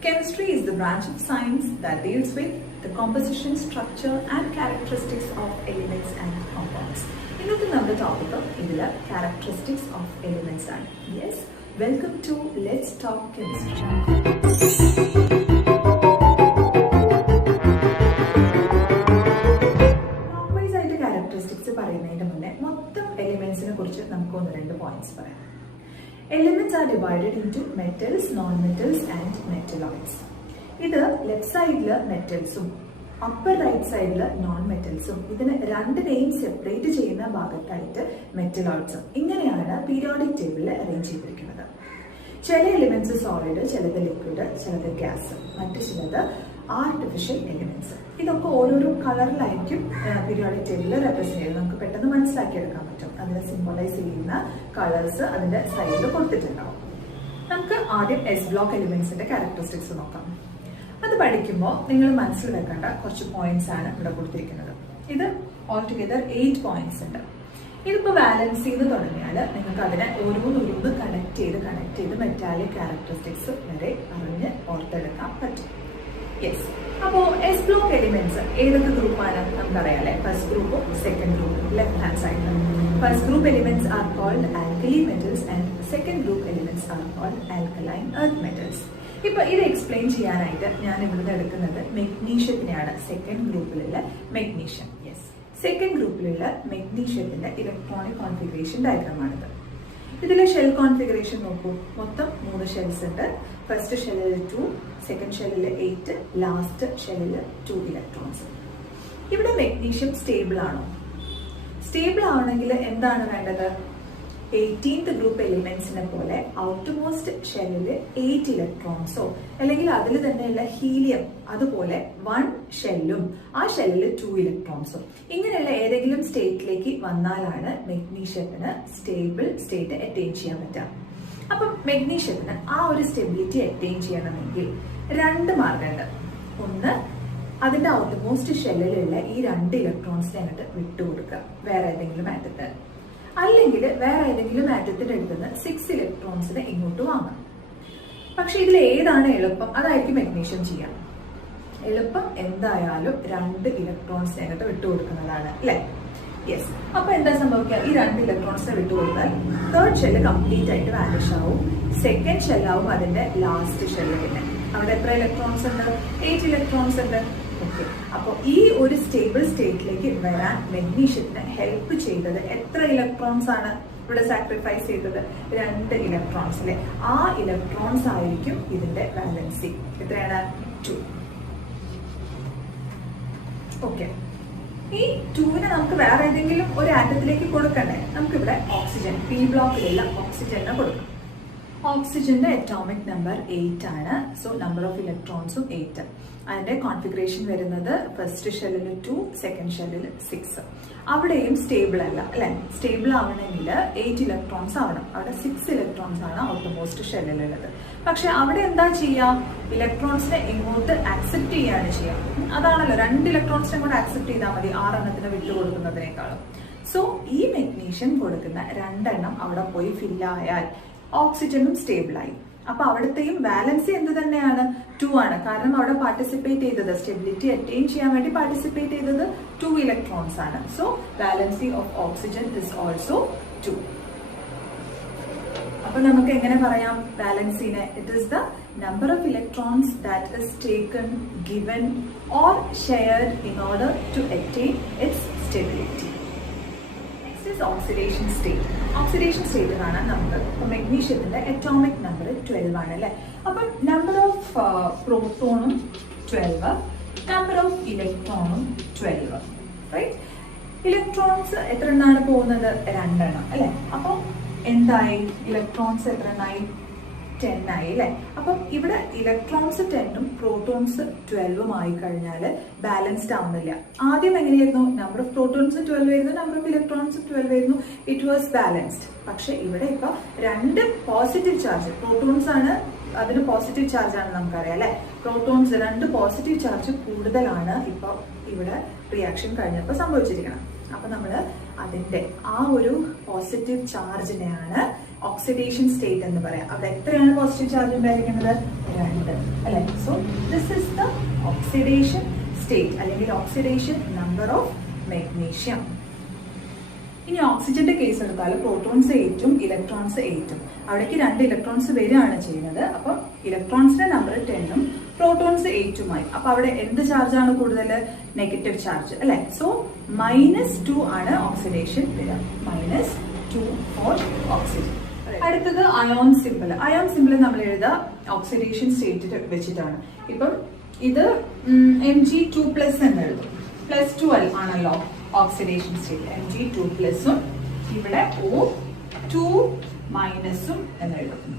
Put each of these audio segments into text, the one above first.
Chemistry is the branch of science that deals with the composition, structure and characteristics of elements and compounds. ഇന്നത്തെ നമ്മുടെ topic ഇതിൽ characteristics of elements ആണ്. Yes, welcome to Let's Talk Chemistry. Clockwise ആയിട്ട് characteristics പറയുന്നതിന് മുന്നേ മൊത്തം elementsനെ കുറിച്ച് നമുക്ക് ഒന്ന് രണ്ട് പോയിന്റ്സ് പറയാം. Elements are divided into metals, non-metals and metalloids. ഇത് ലെഫ്റ്റ് സൈഡില് മെറ്റൽസും അപ്പർ റൈറ്റ് സൈഡില് നോൺ മെറ്റൽസും ഇതിന് രണ്ടിനെയും സെപ്പറേറ്റ് ചെയ്യുന്ന ഭാഗത്തായിട്ട് മെറ്റലോയിഡ്സും ഇങ്ങനെയാണ് പീരിയോഡിക് ടേബിളിൽ അറേഞ്ച് ചെയ്തിരിക്കുന്നത്. ചില എലിമെന്റ്സ് സോളിഡ്, ചിലത് ലിക്വിഡ്, ചിലത് ഗ്യാസ്, മറ്റു ചിലത് ആർട്ടിഫിഷ്യൽ എലിമെന്റ്സ്. ഇതൊക്കെ ഓരോരോ കളറിലായിരിക്കും പീരിയോഡിക് ടേബിളിൽ റെപ്രസെന്റ് ചെയ്യുന്നത്. നമുക്ക് പെട്ടെന്ന് മനസ്സിലാക്കിയെടുക്കാൻ പറ്റും. അതിനെ സിംബലൈസ് ചെയ്യുന്ന കളേഴ്സ് അതിന്റെ സൈഡിൽ കൊടുത്തിട്ടുണ്ടാവും. നമുക്ക് ആദ്യം എസ് ബ്ലോക്ക് എലിമെന്റ്സിന്റെ ക്യാരക്ടറിസ്റ്റിക്സ് നോക്കാം. അത് പഠിക്കുമ്പോൾ നിങ്ങൾ മനസ്സിൽ വെക്കേണ്ട കുറച്ച് പോയിന്റ്സ് ആണ് ഇവിടെ കൊടുത്തിരിക്കുന്നത്. ഇത് ഓൾ ടുഗെദർ 8 പോയിന്റ്സ് ഉണ്ട്. ഇതിപ്പോ വാലൻസ് ചെയ്ത് തുടങ്ങിയാൽ നിങ്ങൾക്ക് അതിനെ ഓരോന്നോരോന്ന് കണക്ട് ചെയ്ത് മെറ്റാലിക് ക്യാരക്ടറിസ്റ്റിക്സ് വരെ അറിഞ്ഞ് ഓർത്തെടുക്കാൻ പറ്റും. യെസ്, അപ്പോ എസ് ബ്ലോക്ക് എലിമെന്റ്സ് ഏതൊക്കെ ഗ്രൂപ്പാണ് നമുക്കറിയാം അല്ലെ? ഫസ്റ്റ് ഗ്രൂപ്പും സെക്കൻഡ് ഗ്രൂപ്പും ലെഫ്റ്റ് ഹാൻഡ് സൈഡിൽ. First group elements are called alkali metals and second group elements are called alkaline earth metals. ഇപ്പൊ ഇത് എക്സ്പ്ലെയിൻ ചെയ്യാനായിട്ട് ഞാൻ ഇവിടുന്ന് എടുക്കുന്നത് മെഗ്നീഷ്യത്തിനെയാണ്. സെക്കൻഡ് ഗ്രൂപ്പിലുള്ള മെഗ്നീഷ്യം. യെസ്, സെക്കൻഡ് ഗ്രൂപ്പിലുള്ള മെഗ്നീഷ്യത്തിന്റെ ഇലക്ട്രോണിക് കോൺഫിഗറേഷൻ ഡയഗ്രമാണിത്. ഇതിലെ ഷെൽ കോൺഫിഗറേഷൻ നോക്കൂ. മൊത്തം 3 ഷെൽസ് ഉണ്ട്. ഫസ്റ്റ് ഷെല്ലിൽ 2, സെക്കൻഡ് ഷെല്ലിൽ 8, ലാസ്റ്റ് ഷെല്ലിൽ 2 ഇലക്ട്രോൺസ്. ഇവിടെ മെഗ്നീഷ്യം സ്റ്റേബിൾ ആണോ? സ്റ്റേബിൾ ആവണമെങ്കിൽ എന്താണ് വേണ്ടത്? 18th ഗ്രൂപ്പ് എലിമെന്റ്സിനെ പോലെ ഔട്ട്മോസ്റ്റ് ഷെല്ലിൽ 8 ഇലക്ട്രോൺസോ അല്ലെങ്കിൽ അതിൽ തന്നെയുള്ള ഹീലിയം അതുപോലെ 1 ഷെല്ലും ആ ഷെല്ലിൽ 2 ഇലക്ട്രോൺസും ഇങ്ങനെയുള്ള ഏതെങ്കിലും സ്റ്റേറ്റിലേക്ക് വന്നാലാണ് മെഗ്നീഷ്യത്തിന് സ്റ്റേബിൾ സ്റ്റേറ്റ് അറ്റൈൻ ചെയ്യാൻ പറ്റുക. അപ്പം മെഗ്നീഷ്യത്തിന് ആ ഒരു സ്റ്റെബിലിറ്റി അറ്റൈൻ ചെയ്യണമെങ്കിൽ 2 മാർഗമുണ്ട്. ഒന്ന്, അതിന്റെ ഔട്ട്മോസ്റ്റ് ഷെല്ലിലുള്ള ഈ 2 ഇലക്ട്രോൺസിനെ അങ്ങോട്ട് വിട്ടുകൊടുക്കുക വേറെ ഏതെങ്കിലും ആറ്റത്തിന്, അല്ലെങ്കിൽ വേറെ ഏതെങ്കിലും ആറ്റത്തിന്റെ അടുത്തുനിന്ന് 6 ഇലക്ട്രോൺസിനെ ഇങ്ങോട്ട് വാങ്ങാം. പക്ഷെ ഇതിൽ ഏതാണ് എളുപ്പം? അതായിരിക്കും മെഗ്നീഷ്യം ചെയ്യാം. എളുപ്പം എന്തായാലും 2 ഇലക്ട്രോൺസിനെ അങ്ങോട്ട് വിട്ടുകൊടുക്കുന്നതാണ് അല്ലെ? യെസ്. അപ്പൊ എന്താ സംഭവിക്കുക? ഈ 2 ഇലക്ട്രോൺസിനെ വിട്ടുകൊടുത്താൽ തേർഡ് ഷെല്ല് കംപ്ലീറ്റ് ആയിട്ട് വാനിഷ് ആവും. സെക്കൻഡ് ഷെല്ലാവും അതിന്റെ ലാസ്റ്റ് ഷെല്ല്. പിന്നെ അവിടെ എത്ര ഇലക്ട്രോൺസ് ഉണ്ട്? 8 ഇലക്ട്രോൺസ് ഉണ്ട്. ഓക്കെ, അപ്പോൾ ഈ ഒരു സ്റ്റേബിൾ സ്റ്റേറ്റിലേക്ക് വരാൻ മെഗ്നീഷ്യത്തിന് ഹെൽപ്പ് ചെയ്തത് എത്ര ഇലക്ട്രോൺസ് ആണ് ഇവിടെ സാക്രിഫൈസ് ചെയ്തത്? 2 ഇലക്ട്രോൺസ് അല്ലെ? ആ ഇലക്ട്രോൺസ് ആയിരിക്കും ഇതിന്റെ വാലൻസി. എത്രയാണ്? 2. ഓക്കെ, ഈ 2നെ നമുക്ക് വേറെ ഏതെങ്കിലും ഒരു ആറ്റത്തിലേക്ക് കൊടുക്കണ്ടേ? നമുക്കിവിടെ ഓക്സിജൻ, പി ബ്ലോക്കിലുള്ള ഓക്സിജനെ കൊടുക്കാം. ഓക്സിജന്റെ അറ്റോമിക് നമ്പർ 8 ആണ്. സോ നമ്പർ ഓഫ് ഇലക്ട്രോൺസും 8. അതിന്റെ കോൺഫിഗറേഷൻ വരുന്നത് ഫസ്റ്റ് ഷെല്ലിൽ 2, സെക്കൻഡ് ഷെല്ലിൽ 6. അവിടെയും സ്റ്റേബിൾ അല്ല അല്ലെ? സ്റ്റേബിൾ ആവണമെങ്കിൽ 8 ഇലക്ട്രോൺസ് ആവണം. അവിടെ 6 ഇലക്ട്രോൺസ് ആണ് ഔട്ടർമോസ്റ്റ് ഷെല്ലിലുള്ളത്. പക്ഷെ അവിടെ എന്താ ചെയ്യാ? ഇലക്ട്രോൺസിനെ ഇങ്ങോട്ട് ആക്സെപ്റ്റ് ചെയ്യാണ് ചെയ്യാം. അതാണല്ലോ, 2 ഇലക്ട്രോൺസിനെ കൂടെ ആക്സെപ്റ്റ് ചെയ്താൽ മതി 6 എണ്ണത്തിന് വിട്ടുകൊടുക്കുന്നതിനേക്കാളും. സോ ഈ മെഗ്നീഷ്യം കൊടുക്കുന്ന 2 എണ്ണം അവിടെ പോയി ഫില്ലായാൽ ഓക്സിജനും സ്റ്റേബിൾ ആയി. അപ്പൊ അവിടത്തെയും വാലൻസി എന്ത് തന്നെയാണ്? 2 ആണ്. കാരണം അവിടെ പാർട്ടിസിപ്പേറ്റ് ചെയ്തത്, സ്റ്റെബിലിറ്റി അറ്റൈൻ ചെയ്യാൻ വേണ്ടി പാർട്ടിസിപ്പേറ്റ് ചെയ്തത് 2 ഇലക്ട്രോൺസ് ആണ്. So valency of oxygen is also 2. അപ്പൊ നമുക്ക് എങ്ങനെ പറയാം വാലൻസിനെ? It is the number of electrons that is taken, given or shared in order to attain its stability. Oxidation state. Oxidation state കാണാൻ നമുക്ക് മെഗ്നീഷ്യത്തിന്റെ അറ്റോമിക് നമ്പർ 12 ആണ് അല്ലെ? അപ്പൊ നമ്പർ ഓഫ് പ്രോട്ടോണും 12, നമ്പർ ഓഫ് ഇലക്ട്രോണും 12. റൈറ്റ്? ഇലക്ട്രോൺസ് എത്ര എണ്ണമാണ് പോകുന്നത്? 2 എണ്ണം അല്ലെ? അപ്പൊ എന്തായി? ഇലക്ട്രോൺസ് എത്ര എണ്ണായി? 10 ആയി അല്ലെ? അപ്പം ഇവിടെ ഇലക്ട്രോൺസ് 10ഉം പ്രോട്ടോൺസ് 12ഉം ആയി കഴിഞ്ഞാൽ ബാലൻസ്ഡ് ആവുന്നില്ല. ആദ്യം എങ്ങനെയായിരുന്നു? നമ്പർ ഓഫ് പ്രോട്ടോൺസ് 12 ആയിരുന്നു, നമ്പർ ഓഫ് ഇലക്ട്രോൺസ് 12 ആയിരുന്നു. It was balanced. പക്ഷെ ഇവിടെ ഇപ്പൊ 2 പോസിറ്റീവ് ചാർജ്, പ്രോട്ടോൺസ് ആണ്, അതിന് പോസിറ്റീവ് ചാർജ് ആണ് നമുക്കറിയാം അല്ലെ? പ്രോട്ടോൺസ് 2 പോസിറ്റീവ് ചാർജ് കൂടുതലാണ് ഇപ്പൊ ഇവിടെ റിയാക്ഷൻ കഴിഞ്ഞപ്പോൾ സംഭവിച്ചിരിക്കണം. അപ്പൊ നമ്മള് അതിന്റെ ആ ഒരു പോസിറ്റീവ് ചാർജിനെയാണ് ഓക്സിഡേഷൻ സ്റ്റേറ്റ് എന്ന് പറയാം. അവിടെ എത്രയാണ് പോസിറ്റീവ് ചാർജ് ഉണ്ടായിരിക്കുന്നത്? 2 അല്ലെ. So this is the oxidation state അല്ലെങ്കിൽ ഓക്സിഡേഷൻ നമ്പർ ഓഫ് മെഗ്നീഷ്യം. ഇനി ഓക്സിജന്റെ കേസ് എടുത്താൽ പ്രോട്ടോൺസ് 8ഉം ഇലക്ട്രോൺസ് 8ഉം. അവിടേക്ക് 2 ഇലക്ട്രോൺസ് വരികയാണ് ചെയ്യുന്നത്. അപ്പം ഇലക്ട്രോൺസിന്റെ നമ്പർ 10ഉം പ്രോട്ടോൺസ് 8ഉമായി. അപ്പൊ അവിടെ എന്ത് ചാർജ് ആണ് കൂടുതൽ? നെഗറ്റീവ് ചാർജ് അല്ലെ. സോ -2 ആണ് ഓക്സിഡേഷൻ വരിക. -2 ഫോർ ഓക്സിജൻ. അടുത്തത് അയോൺ സിമ്പിൾ. അയോൺ സിമ്പിൾ നമ്മൾ എഴുതുക ഓക്സിഡേഷൻ സ്റ്റേറ്റ് വെച്ചിട്ടാണ്. ഇപ്പം ഇത് Mg2+ എന്ന് എഴുതും. +2 ആണല്ലോ ഓക്സിഡേഷൻ സ്റ്റേറ്റ്. Mg2+ഉം ഇവിടെ O2- എന്ന് എഴുതും.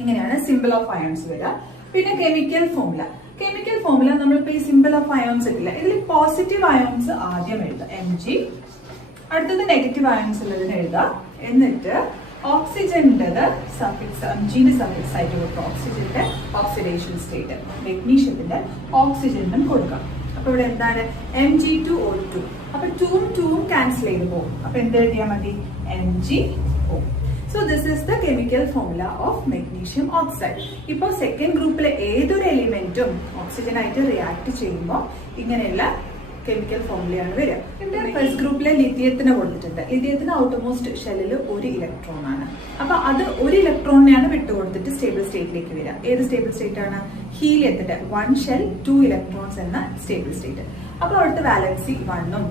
ഇങ്ങനെയാണ് സിമ്പിൾ ഓഫ് അയോൺസ് വരിക. പിന്നെ കെമിക്കൽ ഫോർമുല. കെമിക്കൽ ഫോർമുല നമ്മളിപ്പോ ഈ സിമ്പിൾ ഓഫ് അയോൺസ് ഇട്ടില്ല, ഇതിൽ പോസിറ്റീവ് അയോൺസ് ആദ്യം എഴുതാം Mg, അടുത്തത് നെഗറ്റീവ് അയോൺസ് ഉള്ളതിന് എഴുതാം. എന്നിട്ട് ഓക്സിജന്റെ സഫിക്സ് Mgന്റെ സഫിക്സ് ആയിട്ട് കൊടുക്കുക. ഓക്സിജന്റെ ഓക്സിഡേഷൻ സ്റ്റേറ്റ് മെഗ്നീഷ്യത്തിന്റെ ഓക്സിജനും കൊടുക്കാം. അപ്പൊ ഇവിടെ എന്താണ്? Mg2O2. അപ്പൊ 2ഉം 2ഉം ക്യാൻസൽ ചെയ്ത് പോകും. അപ്പൊ എന്ത് എഴുതിയാൽ മതി? MgO. So this is the chemical formula of magnesium oxide. ഇപ്പൊ സെക്കൻഡ് ഗ്രൂപ്പിലെ ഏതൊരു എലിമെന്റും ഓക്സിജനായിട്ട് റിയാക്ട് ചെയ്യുമ്പോൾ ഇങ്ങനെയുള്ള കെമിക്കൽ ഫോർമുലയാണ് വരിക. ഇവിടെ ഫസ്റ്റ് ഗ്രൂപ്പിലെ ലിഥിയത്തിന് കൊടുത്തിട്ടുണ്ട്. ലിഥിയത്തിന് ഔട്ടർമോസ്റ്റ് ഷെല്ലിൽ 1 ഇലക്ട്രോൺ ആണ്. അപ്പൊ അത് 1 ഇലക്ട്രോണിനെയാണ് വിട്ടുകൊടുത്തിട്ട് സ്റ്റേബിൾ സ്റ്റേറ്റിലേക്ക് വരിക. ഏത് സ്റ്റേബിൾ സ്റ്റേറ്റ് ആണ്? ഹീലിയത്തിന്റെ 1 ഷെൽ 2 ഇലക്ട്രോൺസ് എന്ന സ്റ്റേബിൾ സ്റ്റേറ്റ്. അപ്പൊ അവിടുത്തെ വാലൻസി 1ഉം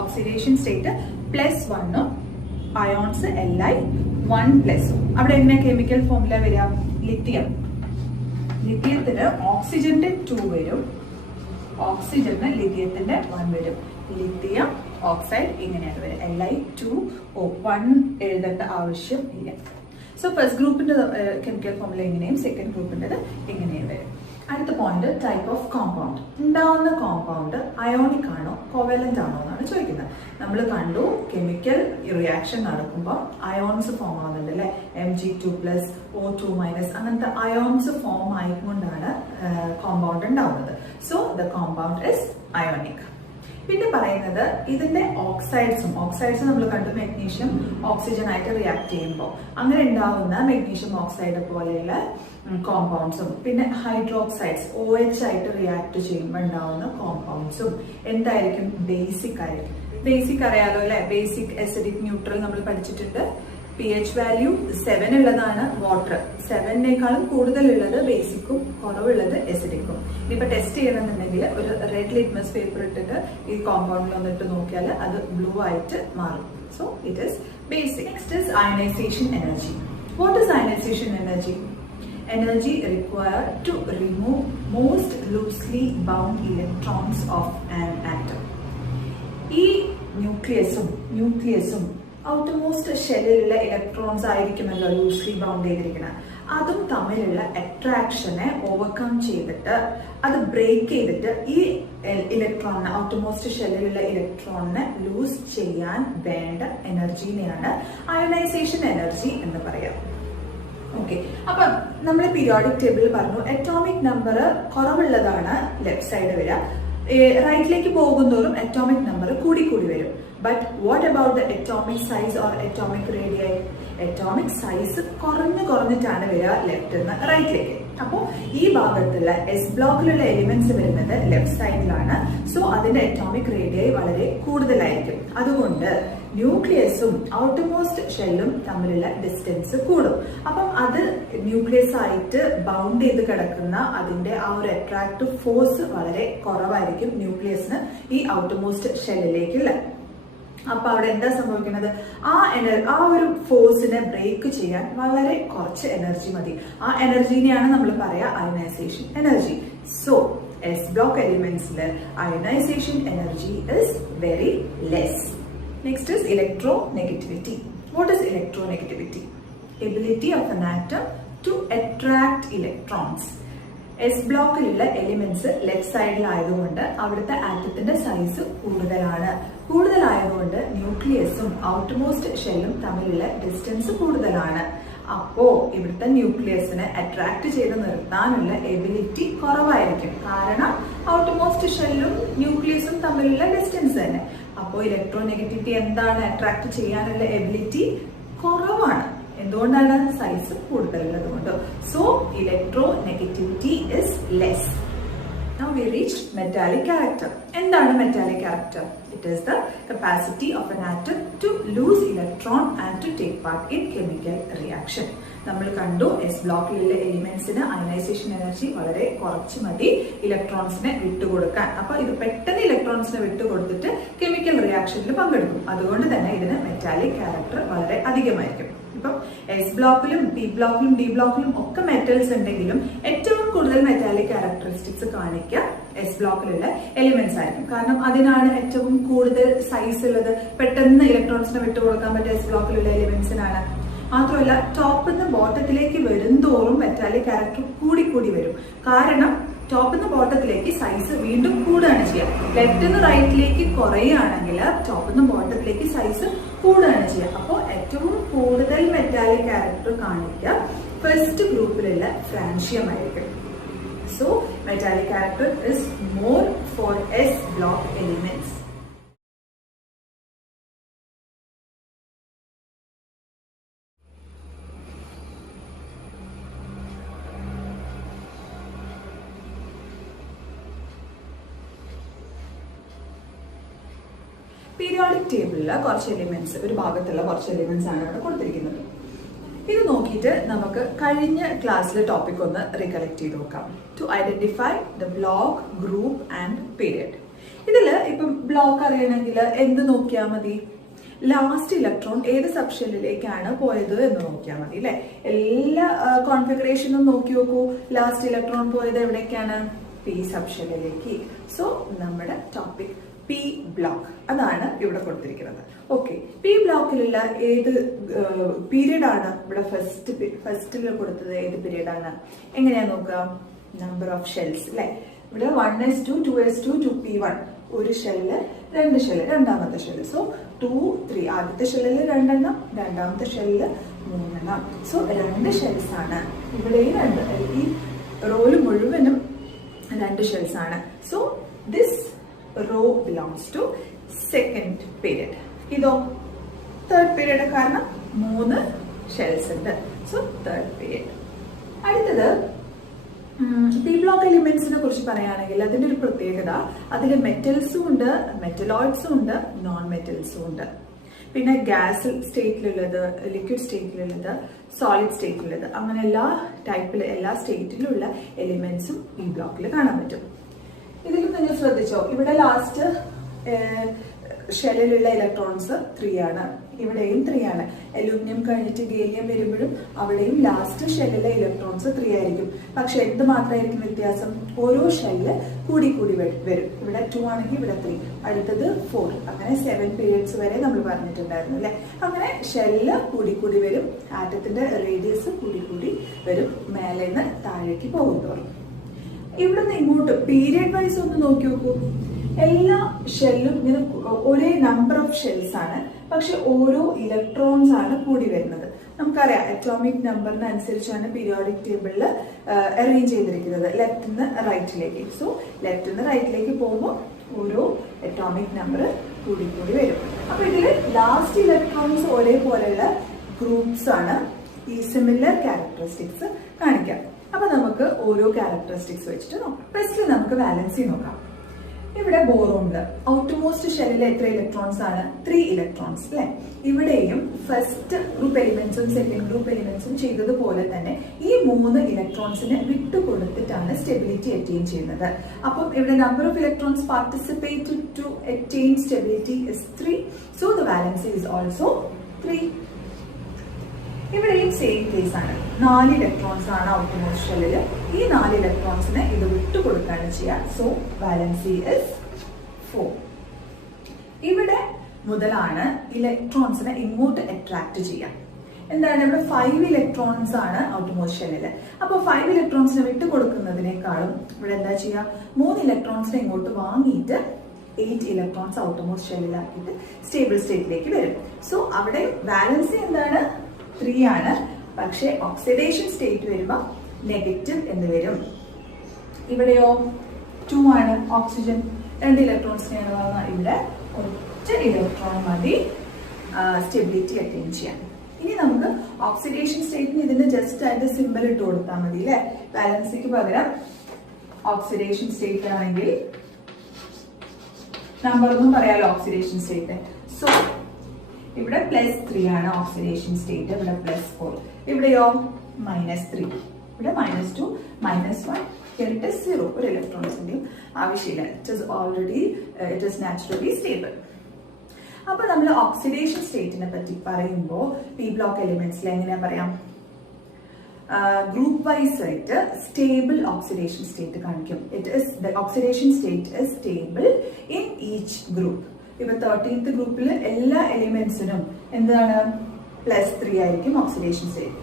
ഓക്സിഡേഷൻ സ്റ്റേറ്റ് +1ഉം അയോൺസ് Li 1+ഉം. അവിടെ എങ്ങനെ കെമിക്കൽ ഫോർമുല വരിക? ലിഥിയത്തിന് ഓക്സിജന്റെ 2 വരും, ഓക്സിജന് ലിഥിയത്തിന്റെ 1 വരും. ലിഥിയം ഓക്സൈഡ് ഇങ്ങനെയാണ് വരും. Li2O1 എഴുതേണ്ട ആവശ്യം ഇല്ല. സോ ഫസ്റ്റ് ഗ്രൂപ്പിന്റെ കെമിക്കൽ ഫോർമുല എങ്ങനെയും സെക്കൻഡ് ഗ്രൂപ്പിന്റെ എങ്ങനെയും വരും. അടുത്ത പോയിന്റ് ടൈപ്പ് ഓഫ് കോമ്പൗണ്ട്. ഉണ്ടാവുന്ന കോമ്പൗണ്ട് അയോണിക് ആണോ കോവാലന്റ് ആണോ എന്നാണ് ചോദിക്കുന്നത്. നമ്മൾ കണ്ടു കെമിക്കൽ റിയാക്ഷൻ നടക്കുമ്പോൾ അയോൺസ് ഫോം ആവുന്നുണ്ട് അല്ലെ. Mg2+, O2- അങ്ങനത്തെ അയോൺസ് ഫോം ആയിക്കൊണ്ടാണ് കോമ്പൗണ്ട് ഉണ്ടാവുന്നത്. So the compound is ionic. പിന്നെ പറയുന്നത് ഇതിന്റെ ഓക്സൈഡ്സ് നമ്മൾ കണ്ടു മെഗ്നീഷ്യം ഓക്സിജൻ ആയിട്ട് റിയാക്ട് ചെയ്യുമ്പോൾ അങ്ങനെ ഉണ്ടാവുന്ന മെഗ്നീഷ്യം ഓക്സൈഡ് പോലെയുള്ള കോമ്പൗണ്ട്സും പിന്നെ ഹൈഡ്രോക്സൈഡ്സ് OH ആയിട്ട് റിയാക്ട് ചെയ്യുമ്പോൾ ഉണ്ടാവുന്ന കോമ്പൗണ്ട്സും എന്തായിരിക്കും? ബേസിക് ആയിരിക്കും. ബേസിക് അറിയാലോ അല്ലെ. ബേസിക് അസിഡിക് ന്യൂട്രൽ നമ്മൾ പഠിച്ചിട്ടുണ്ട്. pH വാല്യൂ 7 ഉള്ളതാണ് വാട്ടർ. 7നേക്കാളും കൂടുതലുള്ളത് ബേസിക്കും കുറവുള്ളത് അസിഡിക്കും. ഇനിയിപ്പോ ടെസ്റ്റ് ചെയ്യണമെന്നുണ്ടെങ്കിൽ ഒരു റെഡ് ലിറ്റ്മസ് പേപ്പർ ഇട്ടിട്ട് ഈ കോമ്പൗണ്ടിൽ ഒന്നിട്ട് നോക്കിയാൽ അത് ബ്ലൂ ആയിട്ട് മാറും. So it is basic. Next is ionisation energy. What is ionisation energy? Energy required to remove most loosely bound electrons of an atom. ഈ ന്യൂക്ലിയസും ഔട്ടർമോസ്റ്റ് ഷെല്ലിലുള്ള ഇലക്ട്രോൺസ് ആയിരിക്കുമല്ലോ ലൂസ്ലി ബൗണ്ട് ചെയ്തിരിക്കുന്നത്. അതും തമ്മിലുള്ള അട്രാക്ഷനെ ഓവർകം ചെയ്തിട്ട് അത് ബ്രേക്ക് ചെയ്തിട്ട് ഈ ഇലക്ട്രോണിനെ ഔട്ടർമോസ്റ്റ് ഷെല്ലിലുള്ള ഇലക്ട്രോണിനെ ലൂസ് ചെയ്യാൻ വേണ്ട എനർജീനെയാണ് അയണൈസേഷൻ എനർജി എന്ന് പറയാം. ഓക്കെ, അപ്പൊ നമ്മൾ പീരിയോഡിക് ടേബിളിൽ പറഞ്ഞു അറ്റോമിക് നമ്പർ കുറവുള്ളതാണ് ലെഫ്റ്റ് സൈഡ് വരിക. റൈറ്റിലേക്ക് പോകുന്തോറും അറ്റോമിക് നമ്പർ കൂടി വരും. But what about the atomic size or atomic radius? Atomic size കുറഞ്ഞിട്ടാണ് വരിക ലെഫ്റ്റ് നിന്ന് റൈറ്റിലേക്ക്. അപ്പോൾ ഈ ഭാഗത്തുള്ള എസ് ബ്ലോക്കിലുള്ള എലിമെന്റ്സ് വരുന്നത് ലെഫ്റ്റ് സൈഡിലാണ്. സോ അതിന്റെ അറ്റോമിക് റേഡിയസ് വളരെ കൂടുതലായിരിക്കും. അതുകൊണ്ട് ന്യൂക്ലിയസും ഔട്ടർമോസ്റ്റ് ഷെല്ലും തമ്മിലുള്ള ഡിസ്റ്റൻസ് കൂടും. അപ്പം അത് ന്യൂക്ലിയസ് ആയിട്ട് ബൗണ്ട് ചെയ്ത് കിടക്കുന്ന അതിന്റെ ആ ഒരു അട്രാക്റ്റീവ് ഫോഴ്സ് വളരെ കുറവായിരിക്കും ന്യൂക്ലിയസിന് ഈ ഔട്ടർമോസ്റ്റ് ഷെല്ലിലേക്കുള്ള. അപ്പൊ അവിടെ എന്താ സംഭവിക്കുന്നത്? ആ ഒരു ഫോഴ്സിനെ ബ്രേക്ക് ചെയ്യാൻ വളരെ കുറച്ച് എനർജി മതി. ആ എനർജിനെയാണ് നമ്മൾ പറയാ ionisation energy. So S block എലിമെന്റ്സിൽ ionisation energy is very less. Next is electronegativity. What is electronegativity? Ability of an atom to attract electrons. S ബ്ലോക്കിലുള്ള എലിമെന്റ്സ് ലെഫ്റ്റ് സൈഡിലായതുകൊണ്ട് അവിടുത്തെ ആറ്റത്തിന്റെ സൈസ് കൂടുതലായതുകൊണ്ട് ന്യൂക്ലിയസും ഔട്ടർമോസ്റ്റ് ഷെല്ലും തമ്മിലുള്ള ഡിസ്റ്റൻസ് കൂടുതലാണ്. അപ്പോ ഇവിടുത്തെ ന്യൂക്ലിയസിനെ അട്രാക്ട് ചെയ്ത് നിർത്താനുള്ള എബിലിറ്റി കുറവായിരിക്കും. കാരണം ഔട്ടർമോസ്റ്റ് ഷെല്ലും ന്യൂക്ലിയസും തമ്മിലുള്ള ഡിസ്റ്റൻസ് തന്നെ. അപ്പോൾ ഇലക്ട്രോനെഗറ്റിവിറ്റി എന്താണ്? അട്രാക്ട് ചെയ്യാനുള്ള എബിലിറ്റി കുറവാണ്. എന്തുകൊണ്ടാണ്? സൈസ് കൂടുതലുള്ളതുകൊണ്ട്. So electronegativity is less. Now we reached metallic character. എന്താണ് metallic character? It is the capacity of an atom to lose electron and to take part in chemical reaction. നമ്മൾ കണ്ടു S ബ്ലോക്കിലുള്ള എലിമെന്റ്സിന് ionisation energy വളരെ കുറച്ച് മതി ഇലക്ട്രോൺസിനെ വിട്ടുകൊടുക്കാൻ. അപ്പൊ ഇത് പെട്ടെന്ന് ഇലക്ട്രോൺസിനെ വിട്ടുകൊടുത്തിട്ട് കെമിക്കൽ റിയാക്ഷനിൽ പങ്കെടുക്കും. അതുകൊണ്ട് തന്നെ ഇതിന് മെറ്റാലിക് ക്യാരക്ടർ വളരെ അധികമായിരിക്കും. ഇപ്പം എസ് ബ്ലോക്കിലും പി ബ്ലോക്കിലും ഡി ബ്ലോക്കിലും ഒക്കെ മെറ്റൽസ് ഉണ്ടെങ്കിലും ഏറ്റവും കൂടുതൽ മെറ്റാലിക് ക്യാരക്ടറിസ്റ്റിക്സ് കാണിക്കുക എസ് ബ്ലോക്കിലുള്ള എലിമെന്റ്സ് ആയിരിക്കും. കാരണം അതിനാണ് ഏറ്റവും കൂടുതൽ സൈസ് ഉള്ളത്. പെട്ടെന്ന് ഇലക്ട്രോൺസിനെ വിട്ടുകൊടുക്കാൻ പറ്റിയ എസ് ബ്ലോക്കിലുള്ള എലിമെന്റ്സിനാണ്. മാത്രമല്ല ടോപ്പിൽ നിന്ന് ബോട്ടത്തിലേക്ക് വരും തോറും മെറ്റാലിക് ക്യാരക്ടർ കൂടി വരും. കാരണം ടോപ്പിൽ നിന്ന് ബോട്ടത്തിലേക്ക് സൈസ് വീണ്ടും കൂടുകയാണ് ചെയ്യുക. ലെഫ്റ്റ് നിന്ന് റൈറ്റിലേക്ക് കുറയുകയാണെങ്കിൽ ടോപ്പിൽ നിന്ന് ബോട്ടത്തിലേക്ക് സൈസ് കൂടുകയാണ് ചെയ്യുക. അപ്പോൾ ഏറ്റവും കൂടുതൽ മെറ്റാലിക് ക്യാരക്ടർ കാണിക്കുക ഫസ്റ്റ് ഗ്രൂപ്പിലുള്ള ഫ്രാൻഷ്യം ആയിരിക്കും. So metallic character is more for S block elements. Periodic ടേബിളിലെ കുറച്ച് എലിമെന്റ്സ്, ഒരു ഭാഗത്തുള്ള കുറച്ച് എലിമെന്റ്സ് ആണ് ഇവിടെ കൊടുത്തിരിക്കുന്നത്. ഇത് നോക്കിയിട്ട് നമുക്ക് കഴിഞ്ഞ ക്ലാസ്സിലെ ടോപ്പിക് ഒന്ന് റീകളക്ട് ചെയ്ത് നോക്കാം. To identify the block, group and period. ഇതില് ഇപ്പം ബ്ലോക്ക് അറിയണമെങ്കിൽ എന്ത് നോക്കിയാൽ മതി? ലാസ്റ്റ് ഇലക്ട്രോൺ ഏത് സബ്ഷെല്ലിലേക്കാണ് പോയത് എന്ന് നോക്കിയാൽ മതി അല്ലെ. എല്ലാ കോൺഫിഗറേഷനും നോക്കി നോക്കൂ. ലാസ്റ്റ് ഇലക്ട്രോൺ പോയത് എവിടേക്കാണ്? പി സബ്ഷെല്ലിലേക്ക്. സോ നമ്മുടെ ടോപ്പിക് പി ബ്ലോക്ക്, അതാണ് ഇവിടെ കൊടുത്തിരിക്കുന്നത്. ഓക്കെ, പി ബ്ലോക്കിലുള്ള ഏത് പീരീഡ് ആണ് ഇവിടെ ഫസ്റ്റിൽ കൊടുത്തത്? ഏത് പീരീഡ് ആണ്? എങ്ങനെയാ നോക്കുക? നമ്പർ ഓഫ് ഷെൽസ് അല്ലെ. ഇവിടെ 1s2 2s2 2p1, ഒരു ഷെല്ല്, രണ്ട് ഷെല്ല്, രണ്ടാമത്തെ ഷെല്ല്. സോ 2 3, ആദ്യത്തെ ഷെല്ലിൽ 2 എണ്ണം, രണ്ടാമത്തെ ഷെല്ലിൽ 3 എണ്ണം. സോ 2 ഷെൽസ് ആണ്. ഇവിടെയും 2, ഈ റോയിൽ മുഴുവനും 2 ഷെൽസ് ആണ്. So this row belongs to second period. ഇതോ തേർഡ് പീരീഡ്, കാരണം 3 ഷെൽസ് ഉണ്ട്. So third period. അടുത്തത് പി ബ്ലോക്ക് എലിമെന്റ്സിനെ കുറിച്ച് പറയുകയാണെങ്കിൽ അതിന്റെ ഒരു പ്രത്യേകത, അതിൽ മെറ്റൽസും ഉണ്ട്, മെറ്റലോയിഡ്സും ഉണ്ട്, നോൺ മെറ്റൽസും ഉണ്ട്. പിന്നെ ഗ്യാസ് സ്റ്റേറ്റിലുള്ളത്, ലിക്വിഡ് സ്റ്റേറ്റിലുള്ളത്, സോളിഡ് സ്റ്റേറ്റിലുള്ളത്, അങ്ങനെ എല്ലാ ടൈപ്പിൽ എല്ലാ സ്റ്റേറ്റിലുള്ള എലിമെന്റ്സും പി ബ്ലോക്കിൽ കാണാൻ പറ്റും. ഇതിൽ നിങ്ങൾ ശ്രദ്ധിച്ചോ, ഇവിടെ ലാസ്റ്റ് ഷെല്ലിലുള്ള ഇലക്ട്രോൺസ് 3 ആണ്, ഇവിടെയും 3 ആണ്. അലൂമിനിയം കഴിഞ്ഞിട്ട് ഗേലിയം വരുമ്പോഴും അവിടെയും ലാസ്റ്റ് ഷെല്ലിലെ ഇലക്ട്രോൺസ് 3 ആയിരിക്കും. പക്ഷെ എന്ത് മാത്രമായിരിക്കും വ്യത്യാസം? ഓരോ ഷെല്ല് കൂടി വരും. ഇവിടെ 2 ആണെങ്കിൽ ഇവിടെ 3, അടുത്തത് 4, അങ്ങനെ 7 പീരിയഡ്സ് വരെ നമ്മൾ പറഞ്ഞിട്ടുണ്ടായിരുന്നു അല്ലെ. അങ്ങനെ ഷെല്ല് കൂടി വരും, ആറ്റത്തിന്റെ റേഡിയസ് കൂടി വരും, മേലെ നിന്ന് താഴേക്ക് പോകുന്നതോറും. ഇവിടുന്ന് ഇങ്ങോട്ട് പീരിയഡ് വൈസ് ഒന്ന് നോക്കി നോക്കൂ. എല്ലാ ഷെല്ലും ഇങ്ങനെ ഒരേ നമ്പർ ഓഫ് ഷെൽസ് ആണ്, പക്ഷെ ഓരോ ഇലക്ട്രോൺസ് ആണ് കൂടി വരുന്നത്. നമുക്കറിയാം അറ്റോമിക് നമ്പറിനനുസരിച്ചാണ് പീരിയോഡിക് ടേബിളിൽ അറേഞ്ച് ചെയ്തിരിക്കുന്നത് ലെഫ്റ്റ് നിന്ന് റൈറ്റിലേക്ക്. സോ ലെഫ്റ്റ് നിന്ന് റൈറ്റിലേക്ക് പോകുമ്പോൾ ഓരോ അറ്റോമിക് നമ്പർ കൂടി വരും. അപ്പൊ ഇതിൽ ലാസ്റ്റ് ഇലക്ട്രോൺസ് ഒരേപോലെയുള്ള ഗ്രൂപ്പ്സ് ആണ് ഈ സിമിലർ ക്യാരക്ടറിസ്റ്റിക്സ് കാണിക്കാം. അപ്പൊ നമുക്ക് ഓരോ ക്യാരക്ടറിസ്റ്റിക്സ് വെച്ചിട്ട് നോക്കാം. ഫസ്റ്റ് നമുക്ക് വാലൻസി നോക്കാം. ഇവിടെ ബോറോണില് ഔട്ടർമോസ്റ്റ് ഷെല്ലിൽ എത്ര ഇലക്ട്രോൺസ് ആണ്? 3 ഇലക്ട്രോൺസ് അല്ലെ. ഇവിടെയും ഫസ്റ്റ് ഗ്രൂപ്പ് എലിമെന്റ്സും സെക്കൻഡ് ഗ്രൂപ്പ് എലിമെന്റ്സും ചെയ്തതുപോലെ തന്നെ ഈ 3 ഇലക്ട്രോൺസിനെ വിട്ടുകൊടുത്തിട്ടാണ് സ്റ്റെബിലിറ്റി അറ്റൈൻ ചെയ്യുന്നത്. അപ്പം ഇവിടെ number of electrons participated to attain stability is 3. So the valency is also 3. ഇവിടെയും സെയിം കേസ് ആണ്. 4 ഇലക്ട്രോൺസ് ആണ് ഔട്ടർമോസ്റ്റ് ഷെല്ലിൽ. ഈ 4 ഇലക്ട്രോൺസിനെ ഇത് വിട്ടുകൊടുക്കുകയാണ് ചെയ്യുക. So valency is 4. ഇവിടെ മുതലാണ് ഇലക്ട്രോൺസിനെ ഇങ്ങോട്ട് അട്രാക്ട് ചെയ്യാം. എന്താണ്, ഇവിടെ 5 ഇലക്ട്രോൺസ് ആണ് ഔട്ടർമോസ്റ്റ് ഷെല്ലിൽ. അപ്പോൾ 5 ഇലക്ട്രോൺസിനെ വിട്ടുകൊടുക്കുന്നതിനേക്കാളും ഇവിടെ എന്താ ചെയ്യുക? 3 ഇലക്ട്രോൺസിനെ ഇങ്ങോട്ട് വാങ്ങിയിട്ട് 8 ഇലക്ട്രോൺസ് ഔട്ടർമോസ്റ്റ് ഷെല്ലിലാക്കിയിട്ട് സ്റ്റേബിൾ സ്റ്റേറ്റിലേക്ക് വരും. സോ അവിടെ വാലൻസി എന്താണ്? 3 ആണ്. പക്ഷെ ഓക്സിഡേഷൻ സ്റ്റേറ്റ് വരുമ്പോൾ നെഗറ്റീവ് എന്ന് വരും. ഇവിടെയോ 2 ആണ്. ഓക്സിജൻ 2 ഇലക്ട്രോൺസിനെയാണ് വാങ്ങുക. ഇവിടെ ഒറ്റ ഇലക്ട്രോൺ മതി സ്റ്റെബിലിറ്റി അറ്റൈൻ ചെയ്യാൻ. ഇനി നമുക്ക് ഓക്സിഡേഷൻ സ്റ്റേറ്റിന് ഇതിന്റെ ജസ്റ്റ് അതിന്റെ സിമ്പിൾ ഇട്ട് കൊടുത്താൽ മതി അല്ലെ. വാലൻസിക്ക് പകരം ഓക്സിഡേഷൻ സ്റ്റേറ്റ് ആണെങ്കിൽ നമ്പർ ഒന്നും പറയാലോ ഓക്സിഡേഷൻ സ്റ്റേറ്റ്. സോ ഇവിടെ +3 ആണ് ഓക്സിഡേഷൻ സ്റ്റേറ്റ്, ഇവിടെ +4, ഇവിടെയോ -3, ഇവിടെ -2, -1, here 0. ഒരു ഇലക്ട്രോൺസിന്റെയും ആവശ്യമില്ല. It is naturally stable. അപ്പൊ നമ്മൾ ഓക്സിഡേഷൻ സ്റ്റേറ്റിനെ പറ്റി പറയുമ്പോൾ പി ബ്ലോക്ക് എലിമെന്റ്സിൽ എങ്ങനെയാ പറയാം, ഗ്രൂപ്പ് വൈസ് ആയിട്ട് സ്റ്റേബിൾ ഓക്സിഡേഷൻ സ്റ്റേറ്റ് കാണിക്കും. Oxidation state is stable in each group. ഇപ്പൊ 13th ഗ്രൂപ്പിൽ എല്ലാ എലിമെന്റ്സിനും എന്താണ് +3 ആയിരിക്കും ഓക്സിഡേഷൻ സ്റ്റേറ്റ്.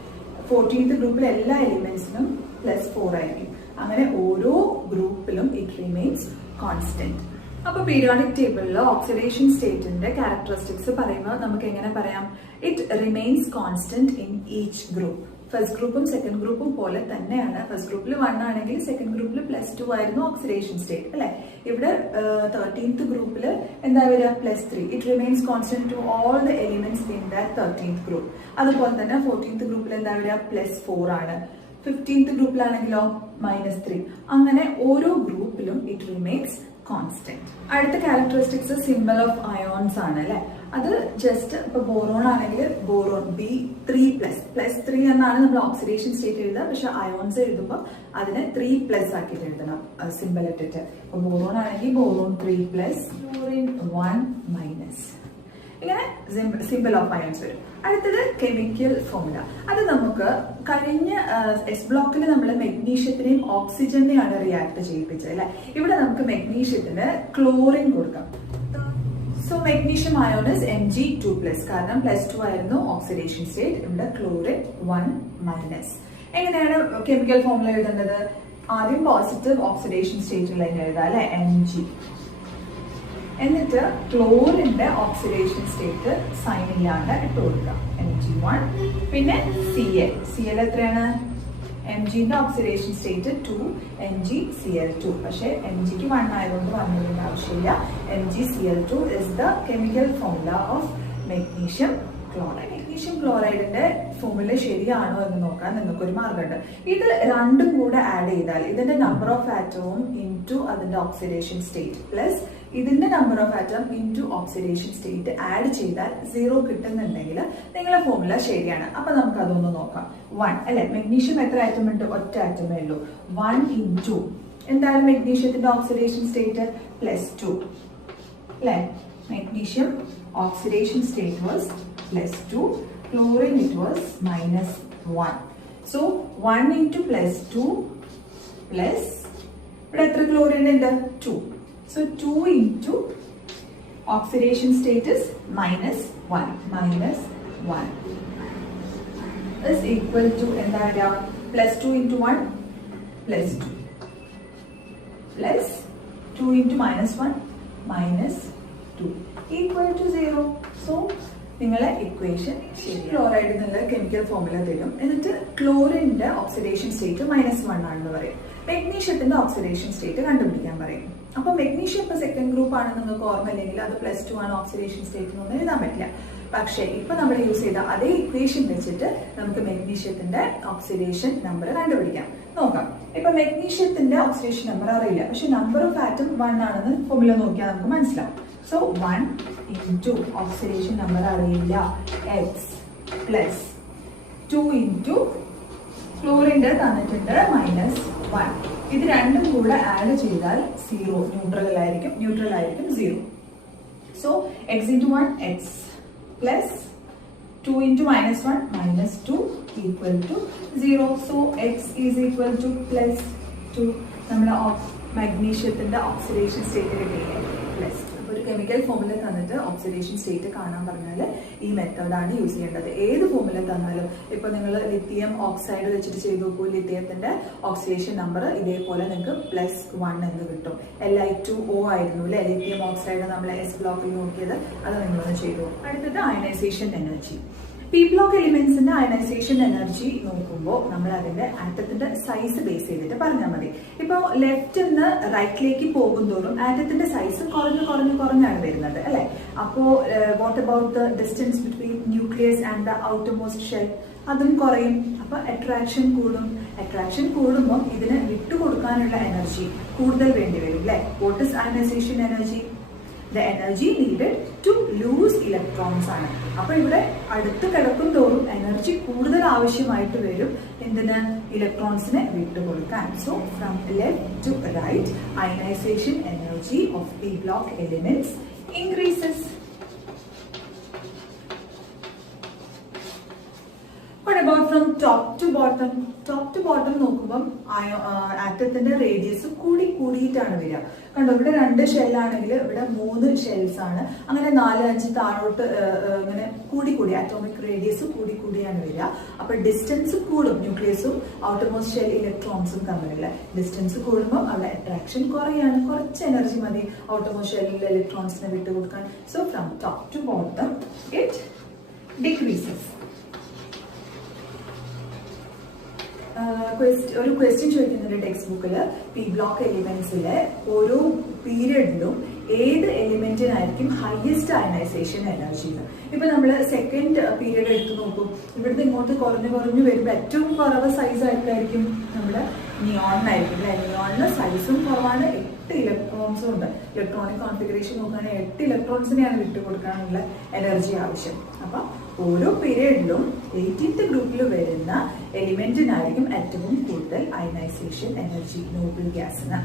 14th ഗ്രൂപ്പിൽ എല്ലാ എലിമെന്റ്സിനും +4 ആയിരിക്കും. അങ്ങനെ ഓരോ ഗ്രൂപ്പിലും ഇറ്റ് റിമെയിൻസ് കോൺസ്റ്റന്റ്. അപ്പൊ പീരിയോഡിക് ടേബിളിൽ ഓക്സിഡേഷൻ സ്റ്റേറ്റിന്റെ ക്യാരക്ടറിസ്റ്റിക്സ് പറയുമ്പോൾ നമുക്ക് എങ്ങനെ പറയാം, it remains constant in each group. First ഗ്രൂപ്പും സെക്കൻഡ് ഗ്രൂപ്പും പോലെ തന്നെയാണ്. ഫസ്റ്റ് ഗ്രൂപ്പിൽ 1 ആണെങ്കിൽ സെക്കൻഡ് ഗ്രൂപ്പിൽ +2 ആയിരുന്നു ഓക്സിഡേഷൻ സ്റ്റേറ്റ് അല്ലെ. ഇവിടെ 13th ഗ്രൂപ്പിൽ എന്താ വരിക, +3. It remains constant to all the elements in that 13th group. അതുപോലെ തന്നെ 14th ഗ്രൂപ്പിൽ എന്താ വരിക, +4 ആണ്. 15th ഗ്രൂപ്പിലാണെങ്കിലോ -3. അങ്ങനെ ഓരോ ഗ്രൂപ്പിലും ഇറ്റ് റിമെയിൻസ് കോൺസ്റ്റന്റ്. അടുത്ത ക്യാരക്ടറിസ്റ്റിക്സ് സിംബൽ ഓഫ് അയോൺസ് ആണ് അല്ലെ. അത് ജസ്റ്റ് ഇപ്പൊ ബോറോൺ ആണെങ്കിൽ ബോറോൺ B3++3 എന്നാണ് നമ്മൾ ഓക്സിഡേഷൻ സ്റ്റേറ്റ് എഴുതുക. പക്ഷെ അയോൺസ് എഴുതുമ്പോൾ അതിനെ 3+ ആക്കിയിട്ട് എഴുതണം സിംബൽ ഇട്ടിട്ട്. ഇപ്പൊ ബോറോൺ ആണെങ്കിൽ ബോറോൺ 3+, ഫ്ലോറിൻ 1-. ഇങ്ങനെ സിംബൽ ഓഫ് അയോൺസ് വരും. അടുത്തത് കെമിക്കൽ ഫോർമുല. അത് നമുക്ക് കഴിഞ്ഞ എസ് ബ്ലോക്കിൽ നമ്മൾ മെഗ്നീഷ്യത്തിനെയും ഓക്സിജനെയാണ് റിയാക്ട് ചെയ്യിപ്പിച്ചത് അല്ലെ. ഇവിടെ നമുക്ക് മെഗ്നീഷ്യത്തിന് ക്ലോറിൻ കൊടുക്കാം. So magnesium ion is Mg2+, കാരണം +2 ആയിരുന്നു ഓക്സിഡേഷൻ സ്റ്റേറ്റ്. ഇവിടെ ക്ലോറിൻ 1-. എങ്ങനെയാണ് കെമിക്കൽ ഫോർമുല എഴുതേണ്ടത്, ആദ്യം പോസിറ്റീവ് ഓക്സിഡേഷൻ സ്റ്റേറ്റിൽ തന്നെ എഴുതാം അല്ലെ, Mg. എന്നിട്ട് ക്ലോറിന്റെ ഓക്സിഡേഷൻ സ്റ്റേറ്റ് സൈൻ ഇല്ലാണ്ട് ഇട്ട് കൊടുക്കാം, Mg1. പിന്നെ Cl എത്രയാണ്, Mgന്റെ ഓക്സിഡേഷൻ സ്റ്റേറ്റ് 2, MgCl2. പക്ഷെ Mgക്ക് 1 ആയതുകൊണ്ട് 1 എഴുതേണ്ട ആവശ്യമില്ല. MgCl2 is the chemical formula of magnesium chloride. Magnesium ക്ലോറൈഡിന്റെ ഫോർമുല ശരിയാണോ എന്ന് നോക്കാൻ നിങ്ങൾക്കൊരു മാർഗമുണ്ട്. ഇത് രണ്ടും കൂടെ ആഡ് ചെയ്താൽ ഇതിന്റെ നമ്പർ ഓഫ് ആറ്റവും ഇൻറ്റു അതിന്റെ ഓക്സിഡേഷൻ സ്റ്റേറ്റ് പ്ലസ് ഇതിന്റെ number of atom into oxidation state add ചെയ്താൽ 0 കിട്ടുന്നുണ്ടെങ്കിൽ നിങ്ങളുടെ ഫോർമുല ശരിയാണ്. അപ്പൊ നമുക്ക് അതൊന്ന് നോക്കാം. 1 അല്ലെ, മെഗ്നീഷ്യം എത്ര ആറ്റം ഉണ്ട്, ഒറ്റ ആറ്റമേ ഉള്ളൂ. 1 ഇൻറ്റു എന്താണ് മെഗ്നീഷ്യത്തിന്റെ ഓക്സിഡേഷൻ സ്റ്റേറ്റ് +2 അല്ലെ. Magnesium oxidation state was +2, chlorine it was -1. So 1 into +2 plus ഇവിടെ എത്ര ക്ലോറിൻ ഉണ്ട്, 2. So 2 into oxidation state is -1 is equal to എന്താ വരിക, +2 into 1 +2 plus 2 into -1 -2 equal to 0. So നിങ്ങളെ ഇക്വേഷൻ ശരി. ക്ലോറൈഡ് എന്നുള്ള കെമിക്കൽ ഫോർമുല തരും. എന്നിട്ട് ക്ലോറിന്റെ ഓക്സിഡേഷൻ സ്റ്റേറ്റ് -1 ആണെന്ന് പറയും. മെഗ്നീഷ്യത്തിന്റെ ഓക്സിഡേഷൻ സ്റ്റേറ്റ് കണ്ടുപിടിക്കാൻ പറയും. അപ്പൊ മെഗ്നീഷ്യം ഇപ്പൊ സെക്കൻഡ് ഗ്രൂപ്പ് ആണ് നിങ്ങൾക്ക് ഓർമ്മയില്ലെങ്കിൽ അത് +2 ആണ് ഓക്സിഡേഷൻ സ്റ്റേറ്റ് ഒന്നും എഴുതാൻ പറ്റില്ല. പക്ഷെ ഇപ്പൊ നമ്മൾ യൂസ് ചെയ്ത അതേ ഇക്വേഷൻ വെച്ചിട്ട് നമുക്ക് മെഗ്നീഷ്യത്തിന്റെ ഓക്സിഡേഷൻ നമ്പർ കണ്ടുപിടിക്കാം. നോക്കാം. ഇപ്പൊ മെഗ്നീഷ്യത്തിന്റെ ഓക്സിഡേഷൻ നമ്പർ അറിയില്ല, പക്ഷെ നമ്പർ ഓഫ് ആറ്റം 1 ആണെന്ന് ഫോർമുല നോക്കിയാൽ നമുക്ക് മനസ്സിലാവും. So 1 into oxidation number അറിയില്ല X plus 2 into ക്ലോറിന്റെ തന്നിട്ടുണ്ട് -1. ഇത് രണ്ടും കൂടെ ആഡ് ചെയ്താൽ 0 ന്യൂട്രൽ ആയിരിക്കും 0. So X into 1 X plus 2 into -1 -2 equal to 0. So X is equal to +2. നമ്മുടെ മാഗ്നീഷ്യത്തിന്റെ ഓക്സിഡേഷൻ സ്റ്റേറ്റ് കിട്ടിയില്ലേ +2. ഒരു കെമിക്കൽ ഫോർമുല തന്നിട്ട് ഓക്സിഡേഷൻ സ്റ്റേറ്റ് കാണാൻ പറഞ്ഞാൽ ഈ മെത്തേഡാണ് യൂസ് ചെയ്യേണ്ടത്. ഏത് ഫോർമുല തന്നാലും ഇപ്പൊ നിങ്ങൾ ലിത്തിയം ഓക്സൈഡ് വെച്ചിട്ട് ചെയ്ത് നോക്കൂ, ലിത്തിയത്തിന്റെ ഓക്സിഡേഷൻ നമ്പർ ഇതേപോലെ നിങ്ങൾക്ക് +1 എന്ന് കിട്ടും. Li2O ആയിരുന്നു അല്ലെ ലിത്തിയം ഓക്സൈഡ് നമ്മൾ എസ് ബ്ലോക്കിൽ നോക്കിയത്, അത് നിങ്ങളൊന്ന് ചെയ്തു. അടുത്തത് അയണൈസേഷൻ എനർജി. പി ബ്ലോക്ക് എലിമെന്റ്സിന്റെ അയണൈസേഷൻ എനർജി നോക്കുമ്പോൾ നമ്മൾ അതിന്റെ ആറ്റത്തിന്റെ സൈസ് ബേസ് ചെയ്തിട്ട് പറഞ്ഞാൽ മതി. ഇപ്പൊ ഇപ്പൊ ലെഫ്റ്റ് നിന്ന് റൈറ്റിലേക്ക് പോകുന്തോറും ആറ്റത്തിന്റെ സൈസ് കുറഞ്ഞാണ് വരുന്നത് അല്ലെ. അപ്പോ what about the distance between nucleus and the outermost shell, അതും കുറയും. അപ്പൊ അട്രാക്ഷൻ കൂടും. അട്രാക്ഷൻ കൂടുമ്പോൾ ഇതിന് വിട്ടുകൊടുക്കാനുള്ള എനർജി കൂടുതൽ വേണ്ടി വരും അല്ലെ. What is ionisation energy? The energy needed to lose electrons ആണ്. അപ്പൊ ഇവിടെ അടുത്ത് കിടക്കും തോറും എനർജി കൂടുതൽ ആവശ്യമായിട്ട് വരും എന്തിന്? ഇലക്ട്രോൺസിനെ വിട്ടുകൊടുക്കാൻ. So from left to right ionisation energy of p block elements increases. What about from top to bottom? Top to bottom നോക്കുമ്പോൾ ആറ്റത്തിന്റെ റേഡിയസ് കൂടിയിട്ടാണ് വരിക. കണ്ടോ, ഇവിടെ 2 ഷെല്ലാണെങ്കിൽ ഇവിടെ 3 ഷെൽസ് ആണ്. അങ്ങനെ 4, 5 താഴോട്ട് അങ്ങനെ കൂടി ആറ്റോമിക് റേഡിയസ് കൂടിയാണ് വരിക. അപ്പൊ ഡിസ്റ്റൻസ് കൂടും. ന്യൂക്ലിയസും ഔട്ടർമോസ്റ്റ് ഷെൽ ഇലക്ട്രോൺസും തമ്മിലുള്ള ഡിസ്റ്റൻസ് കൂടുമ്പോൾ അവിടെ അട്രാക്ഷൻ കുറയാണ്. കുറച്ച് എനർജി മതി ഔട്ടർമോസ്റ്റ് ഷെല്ലിലെ ഇലക്ട്രോൺസിനെ വിട്ടുകൊടുക്കാൻ. So from top to bottom it decreases. ഒരു ക്വസ്റ്റ്യൻ ചോദിക്കുന്നുണ്ട് ടെക്സ്റ്റ് ബുക്കില്, പി ബ്ലോക്ക് എലിമെന്റ്സിലെ ഓരോ പീരിയഡിലും ഏത് എലിമെന്റിനായിരിക്കും ഹയസ്റ്റ് അയണൈസേഷൻ എനർജി? ഇപ്പൊ നമ്മള് സെക്കൻഡ് പീരിയഡ് എടുത്ത് നോക്കും. ഇവിടുന്ന് ഇങ്ങോട്ട് കുറഞ്ഞു വരുമ്പോൾ ഏറ്റവും കുറവ് സൈസ് ആയിട്ടായിരിക്കും നമ്മുടെ നിയോണിനായിരിക്കും അല്ലെ. നിയോണിന് സൈസും കുറവാണ്, 8 ഇലക്ട്രോൺസും ഉണ്ട്. ഇലക്ട്രോണിക് കോൺഫിഗറേഷൻ നോക്കുകയാണെങ്കിൽ 8 ഇലക്ട്രോൺസിനെയാണ് വിട്ടുകൊടുക്കാനുള്ള എനർജി ആവശ്യം. അപ്പൊ ഓരോ പീരിയഡിലും 18th ഗ്രൂപ്പിൽ വരുന്ന എലിമെന്റിനായിരിക്കും ഏറ്റവും കൂടുതൽ അയണൈസേഷൻ എനർജി നോബിൾ ഗ്യാസിന്.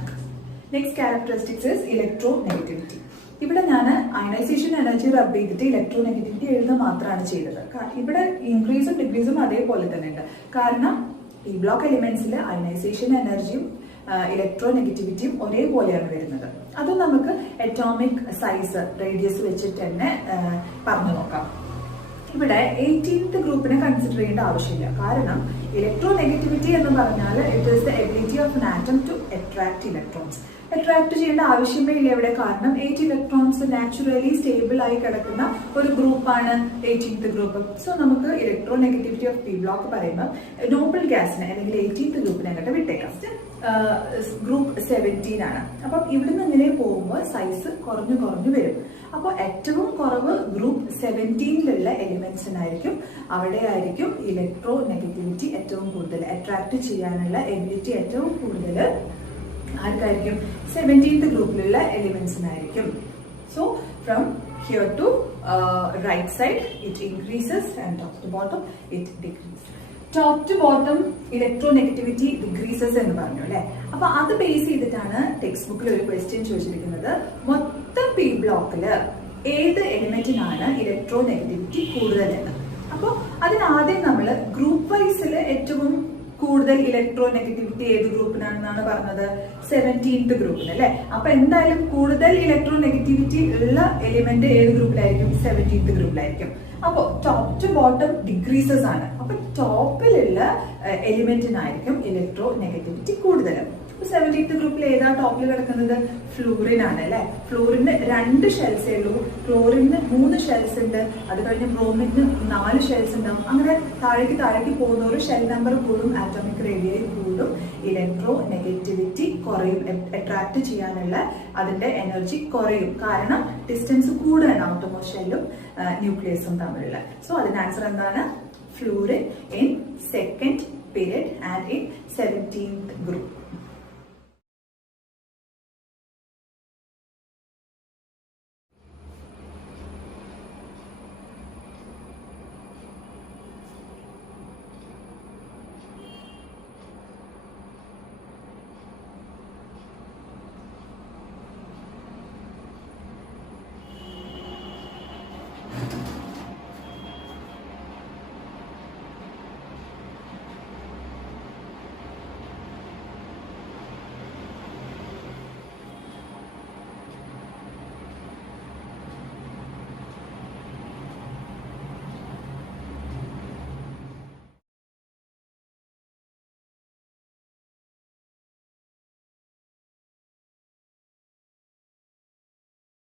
Next characteristics is electro negativity. ഇവിടെ ഞാൻ അയണൈസേഷൻ എനർജി റബ് ചെയ്തിട്ട് ഇലക്ട്രോ നെഗറ്റിവിറ്റി എഴുതുക മാത്രമാണ് ചെയ്തത്. ഇവിടെ ഇൻക്രീസും ഡിക്രീസും അതേപോലെ തന്നെ ഉണ്ട്. കാരണം ഈ ബ്ലോക്ക് എലിമെന്റ്സിൽ അയണൈസേഷൻ എനർജിയും ഇലക്ട്രോ നെഗറ്റിവിറ്റിയും ഒരേപോലെയാണ് വരുന്നത്. അതും നമുക്ക് അറ്റോമിക് സൈസ് റേഡിയസ് വെച്ചിട്ട് തന്നെ പറഞ്ഞു നോക്കാം. ഇവിടെ 18th ഗ്രൂപ്പിനെ കൺസിഡർ ചെയ്യേണ്ട ആവശ്യമില്ല. കാരണം ഇലക്ട്രോ നെഗറ്റിവിറ്റി എന്ന് പറഞ്ഞാൽ it is the ability of an atom to attract electrons. Attract ചെയ്യേണ്ട ആവശ്യമേ ഇല്ല ഇവിടെ. കാരണം 8 ഇലക്ട്രോൺസ് നാച്ചുറലി സ്റ്റേബിൾ ആയി കിടക്കുന്ന ഒരു ഗ്രൂപ്പാണ് 18th ഗ്രൂപ്പ്. സോ നമുക്ക് electro negativity of P block പറയുമ്പോൾ നോബിൾ ഗ്യാസിനെ അല്ലെങ്കിൽ 18th ഗ്രൂപ്പിനെ അങ്ങോട്ട് വിട്ടേക്കാം. ഗ്രൂപ്പ് 17 ആണ്. അപ്പം ഇവിടുന്ന് ഇങ്ങനെ പോകുമ്പോൾ സൈസ് കുറഞ്ഞു വരും. അപ്പോൾ ഏറ്റവും കുറവ് ഗ്രൂപ്പ് 17ലുള്ള എലിമെന്റ്സിനായിരിക്കും. അവിടെ ആയിരിക്കും ഇലക്ട്രോ നെഗറ്റിവിറ്റി ഏറ്റവും കൂടുതൽ. അട്രാക്ട് ചെയ്യാനുള്ള എബിലിറ്റി ഏറ്റവും കൂടുതൽ ആർക്കായിരിക്കും? 17th ഗ്രൂപ്പിലുള്ള എലിമെന്റ്സിനായിരിക്കും. So from here to right side it increases and top to bottom it decreases. Top to bottom electronegativity decreases എന്ന് പറഞ്ഞു അല്ലെ. അപ്പൊ അത് ബേസ് ചെയ്തിട്ടാണ് ടെക്സ്റ്റ് ബുക്കിൽ ഒരു ക്വസ്റ്റ്യൻ ചോദിച്ചിരിക്കുന്നത്. മൊത്തം പി ബ്ലോക്കില് ഏത് എലിമെന്റിനാണ് ഇലക്ട്രോ നെഗറ്റിവിറ്റി കൂടുതൽ എന്ന്. അപ്പൊ അതിനാദ്യം നമ്മൾ ഗ്രൂപ്പ് വൈസിൽ ഏറ്റവും കൂടുതൽ ഇലക്ട്രോ നെഗറ്റിവിറ്റി ഏത് ഗ്രൂപ്പിനാണെന്നാണ് പറഞ്ഞത്? 17th ഗ്രൂപ്പിന് അല്ലെ. അപ്പൊ എന്തായാലും കൂടുതൽ ഇലക്ട്രോ നെഗറ്റിവിറ്റി ഉള്ള എലിമെന്റ് ഏത് ഗ്രൂപ്പിലായിരിക്കും? 17th ഗ്രൂപ്പിലായിരിക്കും. അപ്പൊ ടോപ്പ് ടു ബോട്ടം ഡിക്രീസസ് ആണ്. അപ്പൊ ടോപ്പിലുള്ള എലിമെന്റിനായിരിക്കും ഇലക്ട്രോ നെഗറ്റിവിറ്റി കൂടുതൽ. 17th ഗ്രൂപ്പിൽ ഏതാ ടോപ്പിൽ കിടക്കുന്നത്? ഫ്ലൂറിൻ ആണ് അല്ലെ. ഫ്ലൂറിന് 2 ഷെൽസേ ഉള്ളൂ. ക്ലോറിന് 3 ഷെൽസ് ഉണ്ട്. അത് കഴിഞ്ഞ് ബ്രോമിന് 4 ഷെൽസ് ഉണ്ടാവും. അങ്ങനെ താഴേക്ക് പോകുന്ന ഒരു ഷെൽ നമ്പർ കൂടും, ആറ്റോമിക് റേഡിയസ് കൂടും, ഇലക്ട്രോ നെഗറ്റിവിറ്റി കുറയും. അട്രാക്ട് ചെയ്യാനുള്ള അതിന്റെ എനർജി കുറയും. കാരണം ഡിസ്റ്റൻസ് കൂടുതലാണ് ഔട്ടർമോസ്റ്റ് ഷെല്ലും ന്യൂക്ലിയസും തമ്മിലുള്ള. സോ അതിന്റെ ആൻസർ എന്താണ്? Fluorine in second period and in 17th group.